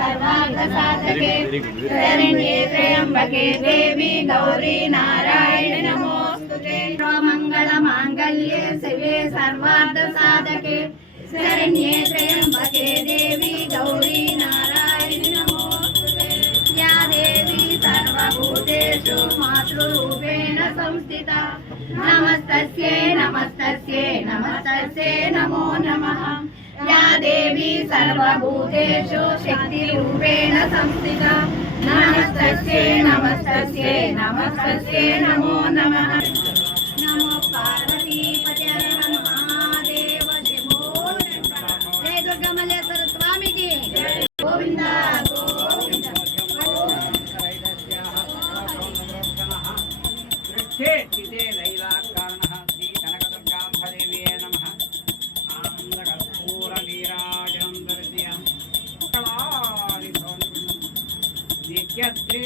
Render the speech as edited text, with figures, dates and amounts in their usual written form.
सर्वार्थसाधके शरण्ये त्र्यम्बके देवी गौरी नारायणि नमोस्तुते। सर्वमङ्गलमाङ्गल्ये शिवे सर्वार्थसाधके शरण्ये त्र्यम्बके देवी गौरी नारायणि नमोस्तुते। या देवी सर्वभूतेषु मातृरूपेण संस्थिता नमस्तस्यै नमस्तस्यै नमस्तस्यै नमो नमः। या देवी सर्वभूतेषु शक्तिरूपेण संस्थिता नमस्तस्यै नमस्तस्यै नमस्तस्यै नमो नमः। नमो पार्वतीपते महादेव शिवो। जय दुर्गा मल्लेश्वर स्वामी की गोविंद गोविंद। नित्यत्रे